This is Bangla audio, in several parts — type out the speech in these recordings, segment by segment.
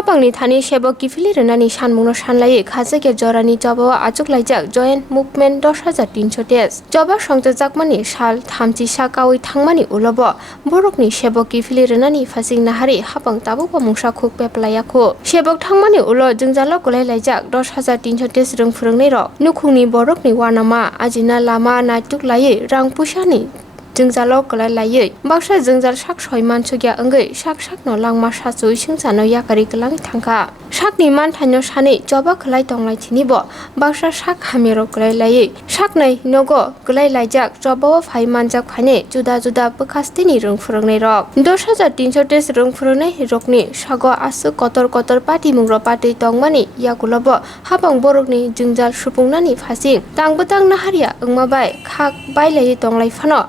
Hapangni thani sebok kifili renani sanmungno sanlaye khajake jorani jaba achuk laijak joint movement 10300 tes jaba songjakmani sal thamchi sakawi thangmani ulobo borokni sebok kifili renani fasing nahari hapang tabu pamungsa khuk peplayako sebok thangmani ulo jungjalo golai laijak 10300 tes rung phurungnei rok nukhungni borokni wanama ajina lama naituk laye rang pusani Jungjalo golai laye baksa jungjal sak soiman sugya angei sak no langma sachui singchano yakari kelang thangka sakni man thanyo sani joba khlai tonglai thinibo baksa sak hamiro golai laye saknai nogo golai laijak joba phai manjak phane juda bkhastini rung phurungnei rok 10300 tes rung phurungnei rokni sago asu kotor pati mungro pati tongmani yakulobo hapang borokni jungjal supungnani phasing tangbutang naharia angmabai khak bailai tonglai phano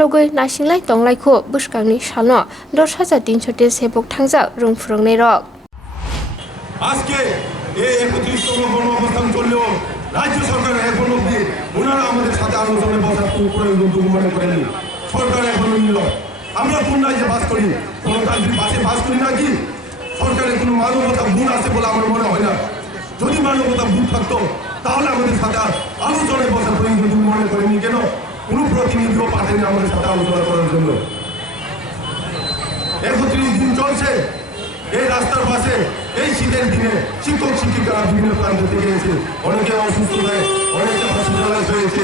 logoi nasinglai tonglaikho buskangni salno 10300 tes sebok thangjak rung phurungnei rok আজকে এই 31তম কর্মসংস্থান চললেও রাজ্য সরকার এখন অবধি ওনারা আমাদের সাথে আলোচনায় বসার প্রয়োজন মনে করেনি সরকার এখনো নিল আমরা কোন রাজ্যে বাস করি গণতান্ত্রিক বাসে বাস করি নাকি সরকারের কোনো মানবতা গুণ আছে বলে আমার মনে হয় না যদি মানবতা গুণ থাকতো তাহলে আমাদের সাথে আলোচনায় বসার প্রয়োজন মনে করেনি কেন কোনো প্রতিনিধিও পাঠায়নি আমাদের সাথে আলোচনা করার জন্য 31 দিন চলছে এই রাস্তার পাশে এই শীতের দিনে শিক্ষক শিক্ষিকারা বিভিন্ন প্রান্ত থেকে এসে অনেকে অসুস্থ হয়ে অনেকে হসপিটালাইজ হয়েছে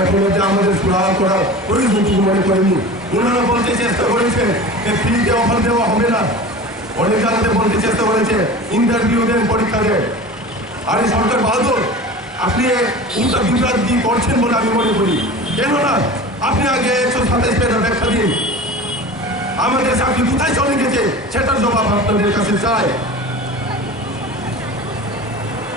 এখন যে আমাদের সুরাহা করা প্রয়োজন মনে করেনি ওনারা বলতে চেষ্টা করেছে যে ফ্রিতে অফার দেওয়া হবে না অনেক জায়গাতে বলতে চেষ্টা করেছে ইন্টারভিউ দেন পরীক্ষা দেন আর এই সরকার বাহাদুর আপনি উল্টা বিভ্রান্তি করছেন বলে আমি মনে করি কেননা আপনি আগে 127 পেজের ব্যাখ্যা দিন আমাদের চাকরি কোথায় চলে গেছে সেটার জবাব আপনাদের কাছে চাই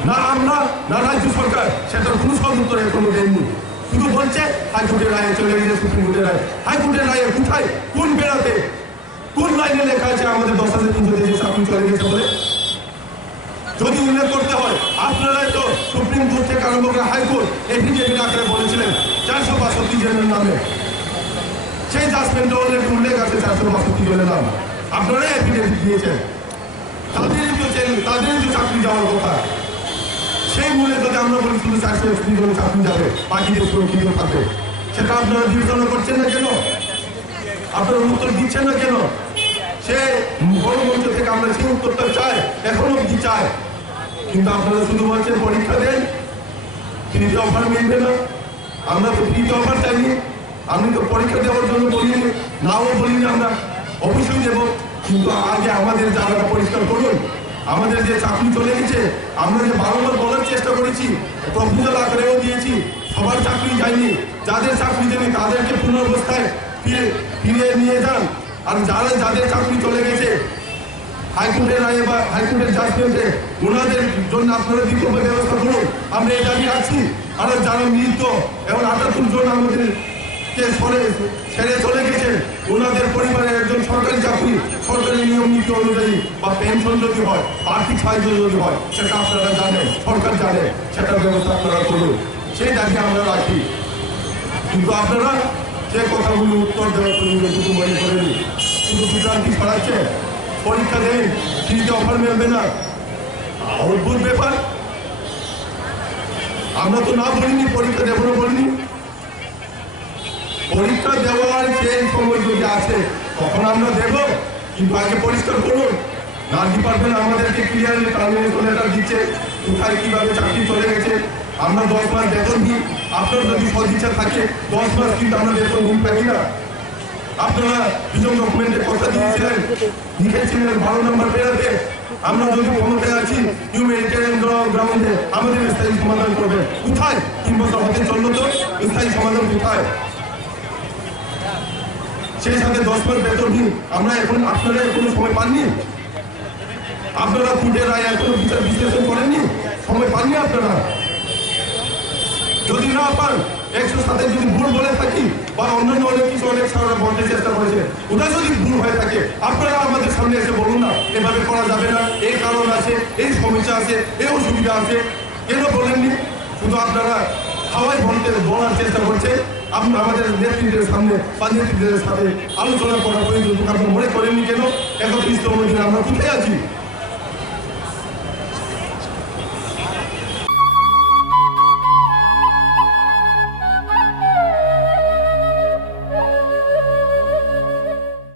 না আমরা না রাজ্য সরকার সেটার কোনো সদুত্তর এখনো দেননি শুধু বলছে হাইকোর্টের রায়ে চলে গেছে সুপ্রিম কোর্টের রায় হাইকোর্টের রায়ে কোথায় কোন বেড়াতে কোন লাইনে লেখা আছে আমাদের 10300 দেশে চাকরি চলে গেছে বলে যদি উল্লেখ করতে হয় আপনারাই তো সুপ্রিম কোর্ট থেকে আরম্ভ করে হাইকোর্ট এফিডেভিট আকারে বলেছিলেন 462 জনের নামে সেই জাজমেন্টে অনেক উল্লেখ আছে 462 জনের নাম আপনারা এফিডেভিট দিয়েছেন তাদেরই তো চাকরি যাওয়ার কথা সেই মূলে যদি আমরা বলি শুধু 461 জনের চাকরি যাবে বাকিদের সুরক্ষিত থাকবে সেটা আপনারা বিবেচনা করছেন না কেন আপনারা উত্তর দিচ্ছেন না কেন সে গণমঞ্চ থেকে আমরা সেই উত্তরটা চাই এখনো অব্দি চাই কিন্তু আপনারা শুধু বলছেন পরীক্ষা দেন ফ্রিতে অফার মিলবে না আমরা তো ফ্রিতে অফার চাইনি আমি তো পরীক্ষা দেওয়ার জন্য বলিনি নাও বলিনি আমরা অবশ্যই দেবো কিন্তু আগে আমাদের জায়গাটা পরিষ্কার করুন আমাদের যে চাকরি চলে গেছে আমরা যে বারবার বলার চেষ্টা করেছি প্রপোজাল আকারেও দিয়েছি সবার চাকরি যায়নি যাদের চাকরি দেয়নি তাদেরকে পুনর্বস্থায় ফিরিয়ে নিয়ে যান আর যাদের চাকরি চলে গেছে হাইকোর্টের রায়ে বা হাইকোর্টের জাজমেন্টে ওনাদের জন্য আপনারা বিকল্প ব্যবস্থা করুন আমরা এই দাবি রাখছি আর যারা মৃত এবং 78 জন আমাদের ছেড়ে চলে গেছে ওনাদের পরিবারের একজন সরকারি চাকরি সরকারি নিয়ম নীতি অনুযায়ী বা পেনশন যদি হয় আর্থিক সাহায্য যদি হয় সেটা আপনারা জানেন সরকার জানে সেটার ব্যবস্থা আপনারা করুন সেই দাবি আমরা রাখি কিন্তু আপনারা যে কথাগুলো উত্তর দেওয়ার প্রয়োজন মনে করেনি শুধু বিভ্রান্তি ছড়াচ্ছে পরীক্ষা দেন ফ্রিতে অফার মিলবে না অদ্ভুত ব্যাপার আমরা তো না বলিনি পরীক্ষা দেবো না বলিনি পরীক্ষা দেওয়ার যে সময় যদি আছে তখন আমরা দেব কিন্তু আগে পরিষ্কার করুন না ডিপার্টমেন্ট আমাদেরকে ক্লিয়ারলি টার্মিনেশন লেটার দিচ্ছে কোথায় কিভাবে চাকরি চলে গেছে আমরা 10 মাস বেতন দিই আপনার যদি সদিচ্ছা থাকে 10 মাস কিন্তু আমরা বেতন দিই পাই না আপনারা দুজন ডকুমেন্টে কথা দিয়েছিলেন লিখেছিলেন 12 নম্বর পেরাতে আমরা যদি ক্ষমতায় আছি হিউম্যানিটেরিয়ান গ্রাউন্ডে আমাদের স্থায়ী সমাধান করবে কোথায় 3 বছর হতে চললো তো স্থায়ী সমাধান কোথায় সেই সাথে 10 মাস বেতন দিন আমরা এখন আপনারা কোনো সময় পাননি আপনারা কোর্টের রায় এখনো বিচার বিশ্লেষণ করেননি সময় পাননি আপনারা যদি না পান 107 যদি ভুল বলে থাকি বা অন্যান্য অনেক কিছু অনেক সারা বলতে চেষ্টা করেছে ওটা যদি ভুল হয়ে থাকে আপনারা আমাদের সামনে এসে বলুন না এভাবে করা যাবে না এই কারণ আছে এই সমস্যা আছে এই অসুবিধা আছে কেন বলেননি শুধু আপনারা হাওয়াই বলার চেষ্টা করছে আমরা আমাদের নেতৃত্বের সামনে বা নেতৃত্বের সাথে আলোচনা করা প্রয়োজন আপনারা মনে করেননি কেন? 31তম দিনে আমরা কোথায় আছি?